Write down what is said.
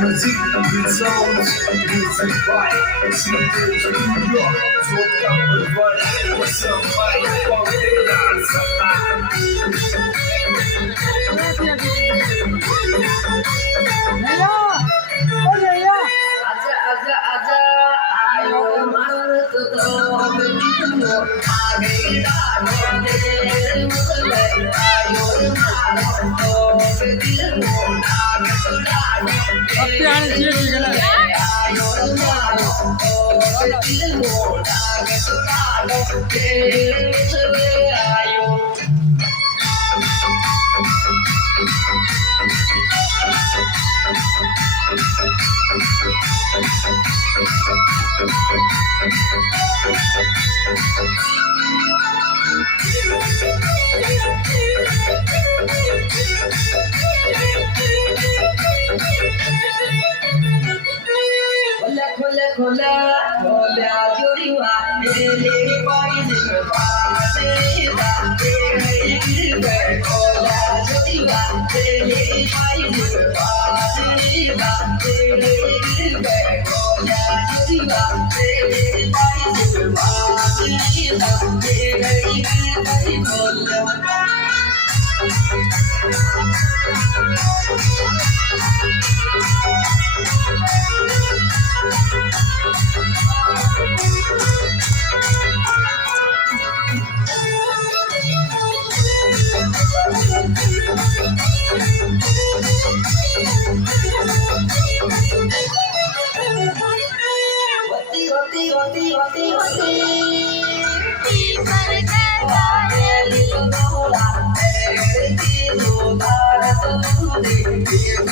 Music with sounds, music by Sneakers New York. Звука бывает, самая полнеется. आजा आजा आजा आयो मार तो बिल्लो आगे डालो दे मुझे आयो मार तो बिल्लो आगे तो डालो आयो मार तो बिल्लो आगे तो डालो मुझे आयो खोला खोला खोला जोड़ीवा ले पाई से बाते बाते खोला जोड़ीवा ले पाई से बाते बाते खोला जोड़ीवा ले पाई से बाते खोला होती